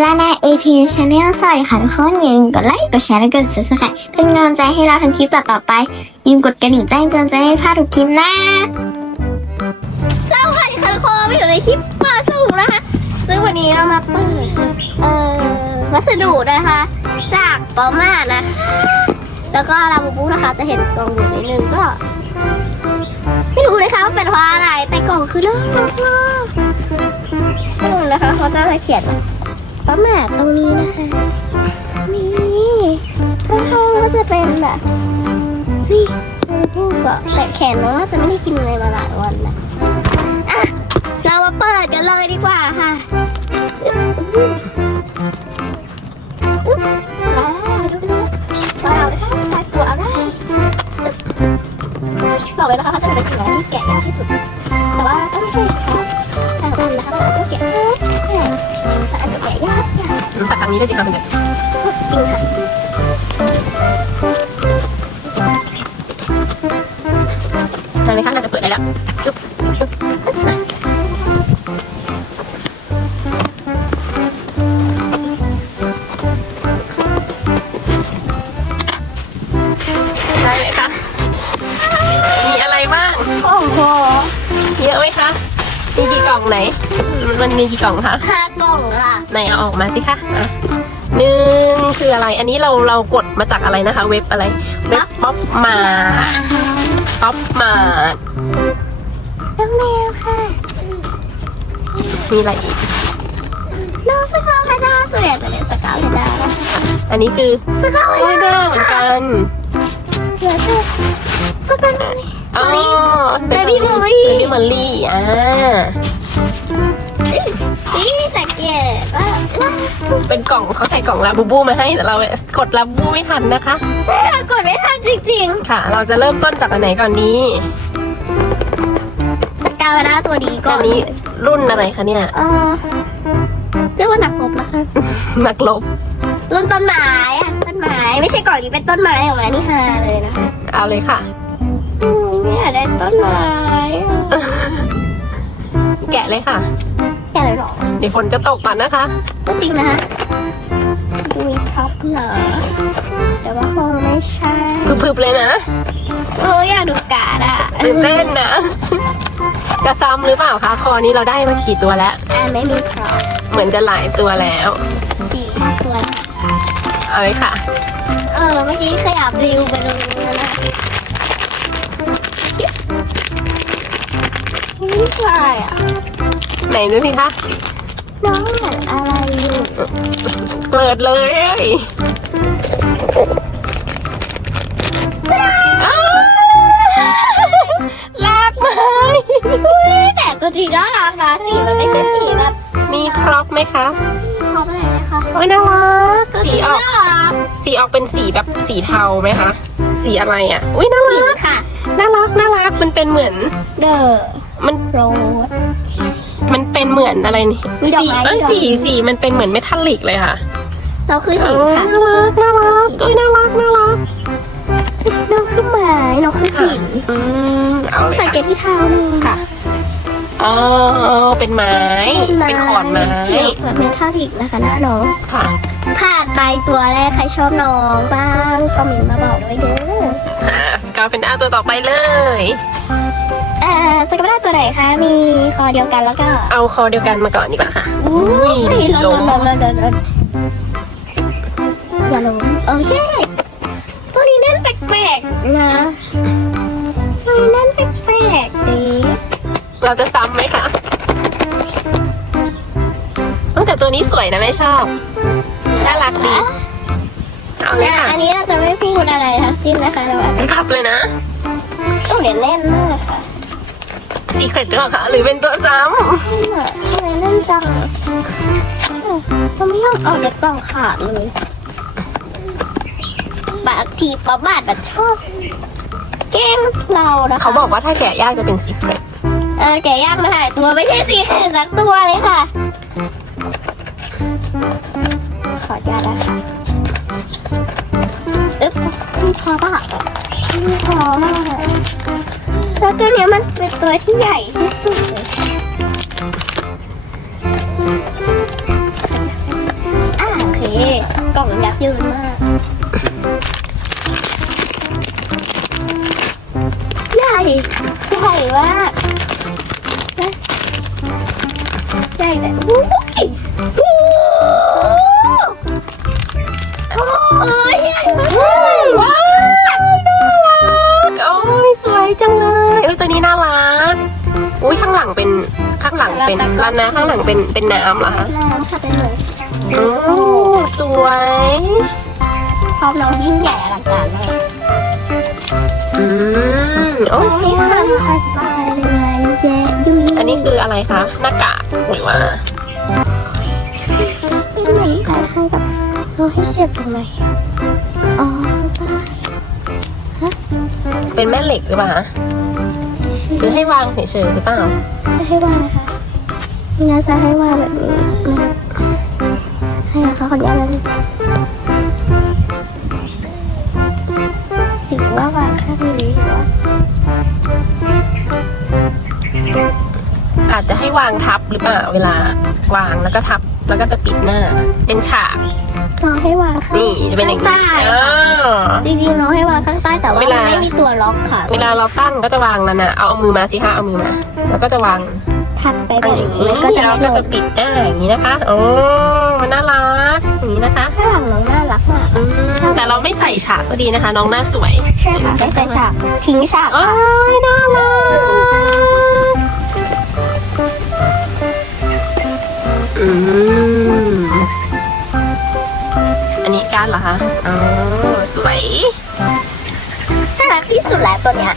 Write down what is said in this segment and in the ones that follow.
แลาน AP Channel สวัสดีค่ะทุกคนอย่าลืมกดไลค์กดแชร์และกด subscribe เป็นกำลังใจให้เราทำคลิปต่อๆไปอย่าลืมกดกระดิ่งแจ้งเตือนจะได้ไม่พลาดทุกคลิปนะสวัสดีค่ะทุกคนมาอยู่ในคลิปเปิดสูงนะคะ ซึ่งวันนี้เรามาเปิดเอ่อวัสดุนะคะ จากปอม่านะคะแล้วก็ลาบูบูนะคะจะเห็นกล่องอยู่นิดนึงก็ไม่รู้เลยค่ะว่าเป็นเพราะอะไรแต่กล่องคือน่ารักมากนี่นะคะเขาจะเขียน ป้าแม่ตรงนี้นะคะนี่ข้างๆก็จะเป็นแบบนี่ลูกก็แต่แขนน้องน่าจะไม่ได้กินอะไรมาหลายวันนะอะเรามาเปิดกันเลยดีกว่าค่ะบอ่าดูดูเรานะคะใส่ตัวอาได้บอกเลยนะคะเขาจะเป็นสิ่งที่แกะยากที่สุด แต่ว่าก็ไม่ใช่ นี้ด้วยสิคะคุณเด็กจริงค่ะใช่ไหมคะเราจะเปิดได้แล้วอึ๊บอึ๊บได้เลยค่ะ มีอะไรบ้าง โอ้โห เยอะไหมคะ มีกี่กล่องไหน มันมีกี่กล่องคะห้ากล่องอะไหนเอาออกมาสิคะอะหนึ่งคืออะไร อันนี้เราเรากดมาจากอะไรนะคะ เว็บอะไร เว็บป๊อปมาป๊อปมาน้องแมวค่ะมีอะไรอีกน้องสกาวแพนด้าส่วนใหญ่จะเรียกสกาวแพนด้านะคะอันนี้คือสกาวสแพไลนเดอด้าร์เหมือนกันเหลือแต่สกาวแพน ด้าอ๋อ Baby Molly เบบี้มอลลี่อ่านี่สังเกตว่าเป็นกล่องเขาใส่กล่องลาบูบูมาให้แต่เรากดลาบูบูไม่ทันนะคะ ใช่ค่ะกดไม่ทันจริงๆ ค่ะ เราจะเริ่มต้นจากอันไหนก่อนดีๆสกาวแพนาตัวดีก่อัอนนนี้รุ่นอะไรคะเนี่ยเออเรียกว่าหนักลบนะคะหนักลบต้นต้นไม้อะต้นไม้ไม่ใช่กล่อนนี้เป็นต้นไม้ออกมานี่ฮาเลยนะคะเอาเลยค่ะ ต้นไม้อะแกะเลยค่ะอยากได้หรอเดี๋ยวฝนจะตกก่อนนะคะ ก็จริงนะคะมีพร็อพเหรอแต่ว่าคงไม่ใช่พึบๆเลยนะโอ้ยอยากดูการ์ดอะตื่นเต้นนะ จะซ้ำหรือเปล่าคะ คอนี้เราได้มากี่ตัวแล้ว อ่าไม่มีพร็อพเหมือนจะหลายตัวแล้วสี่ห้าตัว เอาเลยค่ะ เออเมื่อกี้ขยับริวไปเลย ดูสิคะน้องเหมือนอะไรอยู่เปิดเลยอ้าวลากไม้อุ๊ยแต่ตัวจริงน่ารักนะสีมันไม่ใช่สีแบบมีพร็อพไหมคะพร้อมอะไรนะคะโอ้ยน่ารักตัวจสีริงออกน่ารักสีออกเป็นสีแบบสีเทาไหมคะ สีอะไรอะ อุ้ยน่าหญิงรักค่ะ น่ารักน่ารักมันเป็นเหมือน เดอะมันโรส มันเป็นเหมือนอะไรนี่มีดอกสีไม้เอ้ยด้วยสีสีมันเป็นเหมือนเมทัลลิกเลยค่ะเราคือหญิงค่ะน่ารักน่ารักเอ้ยน่ารักน่ารักน้องคือหมาน้องคือหญิงอืมเอาเลยสังเกค่ะตที่เท้าหนึงค่ะอ๋อเป็นไม้เป็นขอนไม้เสียงแบบเมทัลลิกนะคะนะน้องค่ะ ผ่านไปตัวแรกใครชอบน้องบ้างคอมเมนต์มาบอกด้วยเด้ออ่าสกาวเป็นอาตัวต่อไปเลย เอ่อสกัปด้าตัวไหนคะ มีคอเดียวกันแล้วก็เอาคอเดียวกันมาก่อนดีกว่าค่ะ อุ้ยลล้นมลนลนลนลนอย่าลงโอเค ตัวนี้แน่นแปลกๆนะตัวนี้แน่นแปลกๆดีเราจะซ้ำไหมคะตั้งแต่ตัวนี้สวยนะไม่ชอบ น่ารักดี เอาเลยค่ะ อันนี้เราจะไม่พูดอะไรทั้งสิ้นนะคะเราอาจจะพับเลยนะ ต้องเรียนแน่นมากค่ะ สีเครดหรือเปล่าคะหรือเป็นตัวซ้นี่อะทำไมแน่นจังมันไม่ยอมออกจากกล่องขาดเลย บางทีประมาทแบบชอบแกล้งเรานะำคะเขาบอกว่าถ้าแกะยากจะเป็นสีเครดเออแกะยากมาหายตัวไม่ใช่สิแค่สักตัวเลยค่ะ ขออนุญาตนะคะอึ๊บไม่พอปะไม่พอมากอะ แล้วตัวเนี้ยมันเป็นตัวที่ใหญ่ที่สุดเลยล่องยักษ์ยืนมาก ใหญ่ ใหญ่มาก ใหญ่แต่ เป็นร้านนะข้างหลังเป็นเป็นน้ำเหรอคะน้ำค่ะเป็นเหมือนโอ้สวยพร้อมน้องยิ่งใหญ่อลังการมากอืมโอ้โอ้สยวยค่ะค่ะสบายเลยแย่ยุ่ยอันนี้คืออะไรคะหน้ากากหรือว่าเหมือนคล้ายๆกับเราให้เสียบตรงไหนอ๋อใช่เป็นแม่เหล็กหรือเปล่าคะหรือให้วางเฉยๆหรือเปล่า จะให้วางนะคะ นี่นะจะให้วางแบบนี้นะใช่ค่ะขออนุญาตนะถือว่าวางข้างนี้หรือว่าอาจจะให้วางทับหรือเปล่าเวลาวางแล้วก็ทับแล้วก็จะปิดหน้า เป็นฉากเราให้วางข้างนี่จะเป็นอย่างนี้ข้างใต้อ่าจริงๆเราให้วางข้างใต้แต่ว่าเวลามันไม่มีตัวล็อกค่ะ เวลาเราตั้งก็จะวางนั่นน่ะเอาเอามือมาสิคะเอามือมาแล้วก็จะวาง พันไปแบอันบอย่างนี้นี้ก็จะเราไม่ก็หจะล่นปิดหน้าอย่างนี้นะคะโอ้น่ารักอย่างนี้นะคะข้างหลังน้องน่ารักมากอืมแต่เราไม่ใส่ฉากก็ดีนะคะ น้องหน้าสวยใช่ค่ะไม่ใส่ฉากทิ้งฉากโอ้ยน่ารักอืมอันนี้การดเหรอคะอ๋อสวย น่ารักที่สุดแล้วตัวเนี้ย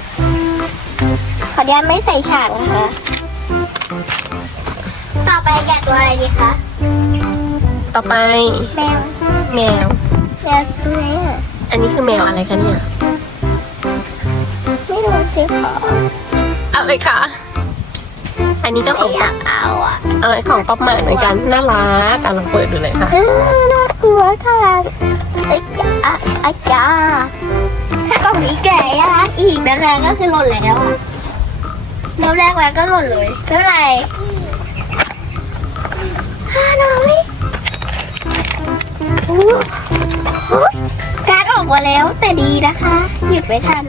ขออนุญาตไม่ใส่ฉากนะคะต่อไป แกะตัวอะไรดีคะต่อไปแมวแมว แมวตัวไหนอะอันนี้คือแมวอะไรคะเนี่ย ไม่รู้สิขอเอาเลยค่ะ อันนี้ก็ขไม่องอยากเอาอะเออของป๊อปมาเหมือนกันน่ารักอะลองเปิดดูเลยค่ะ เออน่ากลัวค่ะไอ้จ้าไอ้จ้าถ้ากล่องนี้แก่ยากอีกแรงๆก็คือหล่นแล้วอะแล้วแรกแล้วก็หล่นเลยไม่เป็นไร ฮ่าน้อยโอ้โหการดออกมาแล้วแต่ดีนะคะ หยุดไม่ทัน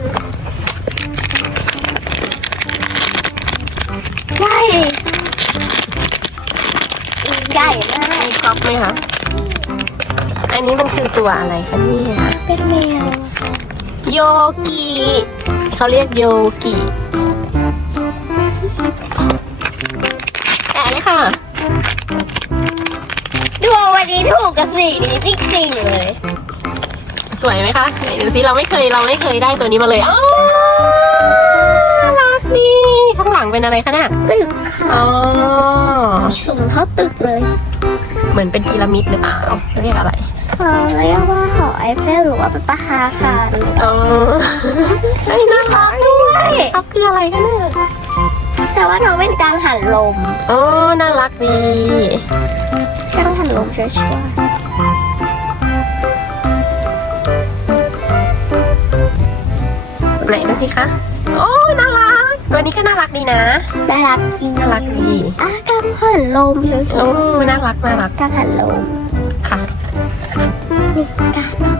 ใช่ใหญ่มากมีก๊อปไหมคะ อันนี้มันคือตัวอะไรคะเนี่ยเป็นแมวโยกิเขาเรียกโยกิแกะเลยค่ะ สีนี้จริงๆเลย สวยไหมคะไหนดูซิเราไม่เคยเราไม่เคยได้ตัวนี้มาเลยอ้าวน่ารักดีข้างหลังเป็นอะไรคะเนี่ยตึกค่ะอ๋อสูงเท่าตึกเลยเหมือนเป็นพีระมิดหรือเปล่าเรียกอะไรเขาเรียกว่าหอไอเฟลหรือว่าเป็นปะคาคารอ๋อไอ้ยน่ารักด้วยเขาคืออะไรคะเนี่ยแต่ว่าน้องเป็นการหันลมอ๋อน่ารักดี ช่างหันลมชัวร์ไหนดูสิคะ โอ้น่ารัก ตัวนี้ก็น่ารักดีนะๆน่ารักจริงน่ารักดีอะการหันลมชัวโอ้ร์น่ารักน่ารักๆการหันลม ค่ะ นี่การลม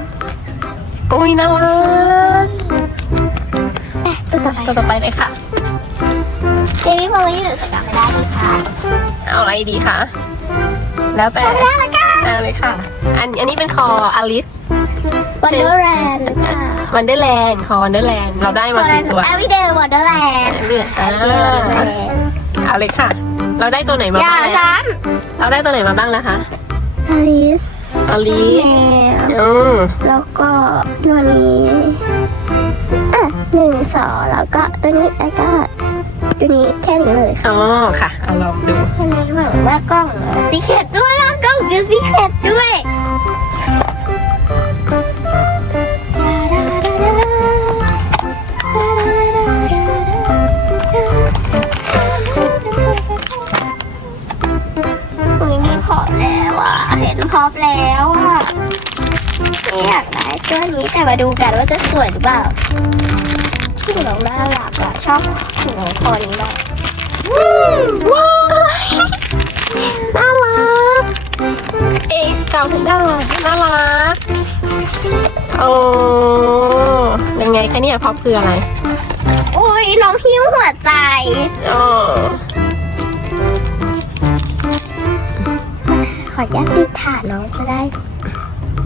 โอ้ยน่ารักแอะตัวต่อไปตัวต่อไปเลยค่ะเดวี่บอลลี่หรือสกัดไม่ได้เลยค่ะ เอาอะไรดีคะ แล้วแต่ไม่ได้ละกันเอาเลยค่ะ อันอันนี้เป็นคออลิสวันเดอร์แลนด์หรือเปล่าวันเดอร์แลนด์คอวันเดอร์แลนด์เราได้มากี่ตัวแอวิเดย์วันเดอร์แลนด์เลือกอ่าเอาเลยค่ะ เราได้ตัวไหนมาอย่าบ้างแล้วซ้เราได้ตัวไหนมาบ้างแล้วคะำอลิสอลิสแมวอืมแล้วก็ตัวนี้อะหนึ่งสองแล้วก็ตัวนี้แล้วก็ตัวนี้แค่นี้เลยค่ะอ๋อค่ะเอาลองดูอันนี้เหมือนหน้ากล้องซีเคดด้วย ดูกันว่าจะสวยหรือเปล่าที่น้องน่ารักอะชอบหัวคอนี้มากว้าวน่ารัก A เก่าทุกด้านน่ารัก โอ้ยังไงคะเนี่ยพอปคืออะไรอุ้ยน้องหิ้วหัวใจโอ้ขออนุญาตติดฐานน้องจะได้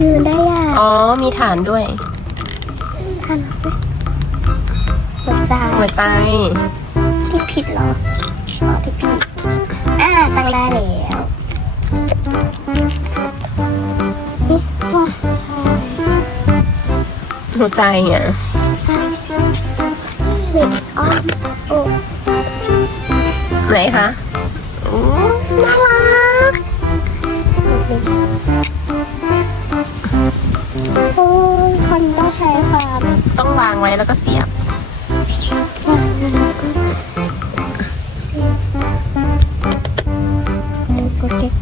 ยืนได้ยากอ๋อ มีฐานด้วย ทานน้องสิหัวใจหัวใจ ที่ผิดเหรออ๋อที่ผิดอ่าตั้งได้แล้วนี่หัวใจหัวใจอะเล็กอ้อมโอ้ไหนคะอู้น่ารัก วางไว้แล้วก็เสียบ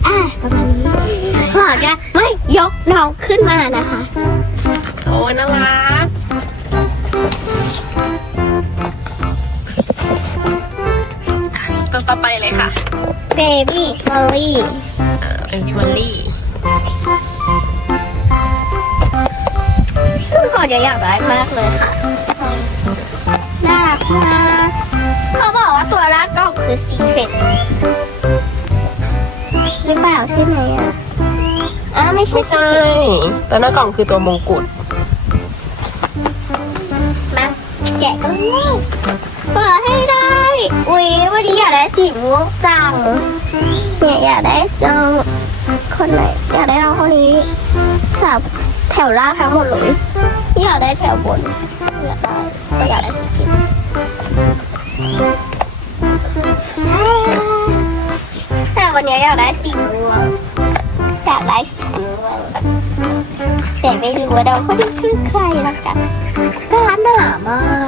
อะประมาณนี้ขอจะไม่ยกน้องขึ้นมานะคะ โอ้น่ารักตัวต่อไปเลยค่ะ เบบี้มอลลี่เป็นพิมอลลี่ คือขอจะอยากได้มากเลยค่ะ น่ารักมากเขาบอกว่าตัวแรกก็คือสีเ r ร t หรือเปล่าใช่ไหมอะอะไม่ใช่ไม่ใช่ตัวหน้ากล่องคือตัวมงกุฎมาแกะกันเลยเปิดให้ได้ อุ๊ยวันนี้อยากได้สีม่วงจังเนี่ยอยากได้น้องคนไหนอยากได้น้องคนนี้สามแถวล่างทั้งหมดเลย อยากได้แถวบนอยากได้ก็อยากได้สีเขียวแต่วันนี้อยากได้สีม่วงอยากได้สีม่วงแต่ไม่รู้ว่าเราคนนี้คือใครละกันก็หนามาก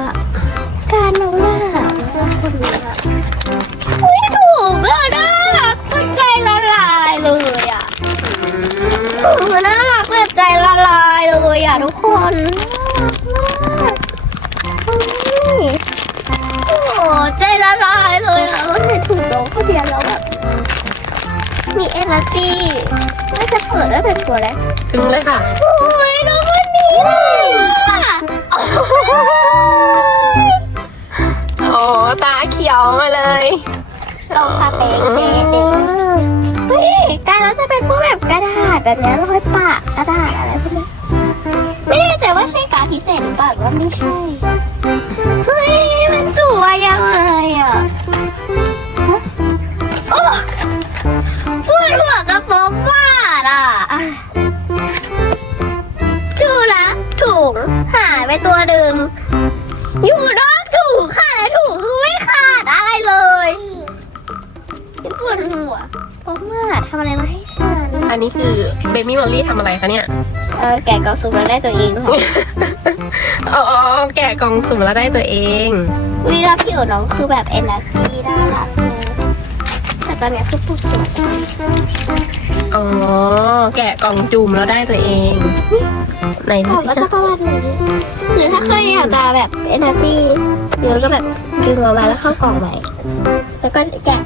คนน่ารักมากอุ้ยโอ้โหใจละลายเลยอะเห็นถูกน้องคนเดียวแล้วแบบมีเอเนอร์จีไม่จะเปิดได้แต่ตัวแรกถึงเลยค่ะ โอ้ยน้องคนนี้เลยอะโอ้ตาเขียวมาเลย พิเศษหรือเปล่าว่าไม่ใช่ เฮ้ย มันจู่ว่ายังไงอะฮะโอ้ปวดหัวกระโปรงวาดอะ ดูนะถุงหายไปตัวหนึ่งอยู่นอกถุงขาดถุงคือไม่ขาดอะไรเลยปวดหัวเพราะว่าทำอะไรมาให้ฉัน อันนี้คือเบบี้มอลลี่ทำอะไรคะเนี่ย เออแกะกล่องซุปแล้วได้ตัวเองค่ะอ๋อแกะกล่องสุ่มแล้วได้ตัวเอง วิราผิวน้องคือแบบเอเนอร์จีน่ารักเลยแต่ตอนเนี้ยคือปวดหัวอ๋อ แกะกล่องจุ่มแล้วได้ตัวเองไหนกดูล่องสิก็จะคะประมาณนี้หรือถ้าเคยอยากจะแบบเอเนอร์จีเดี๋ยวก็แบบดึงออกมาแล้วเข้ากล่องใหม่ แล้วก็แกะ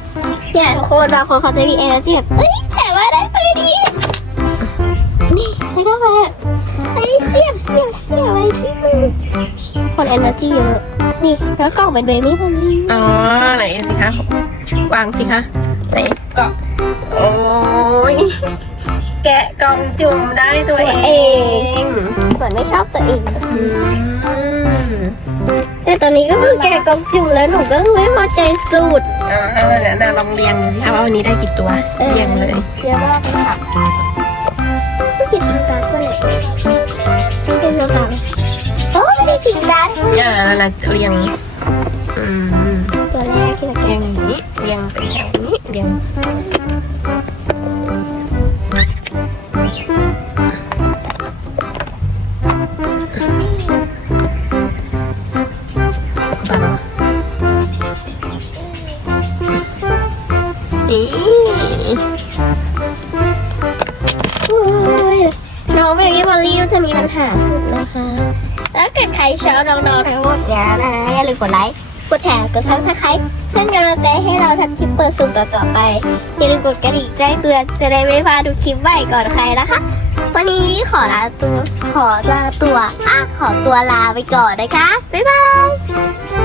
เนี่ยทุกคนบางคนเขาจะมีเอเนอร์จีแบบเอ้ย อะนี่แล้วกล่องเป็นเบบี้คนนี้อ๋อไหนสิคะวางสิคะไหนเกาะโอ้ยแกะกล่องจุ่มได้ตัวเองเหมือนไม่ชอบตัวเองอืมแต่ตอนนี้ก็คือแกะกล่องจุ่มแล้วหนูก็ไม่พอใจสุดอ่าเดี๋ยวนาลองเรียงดูสิคะว่าวันนี้ได้กี่ตัวเรียงเลยเยอะมากเลยค่ะ ไม่ได้ผิดการอ่าแล้วนะเรียงอืมตัวแรกที่เราเรียงอย่างนี้เรียงเป็นแถวนี้เรียงนี่โอ้ยน้องเบบี้บอลลี่จะมีปัญหาสุดนะคะ ถ้าเกิดใครชอบน้องๆทั้งหมดเนี้ยนะอย่าลืมกดไลค์ กดแชร์ กดซับสไครต์เพื่อนกำลังใจให้เราทำคลิปเปิดสุ่มต่อๆไป อย่าลืมกดกระดิ่งแจ้งเตือนจะได้ไม่พลาดดูคลิปใหม่ก่อนใครนะคะ วันนี้ขอลาตัว ขอลาตัวอะขอตัวลาไปก่อนนะคะ บ๊ายบาย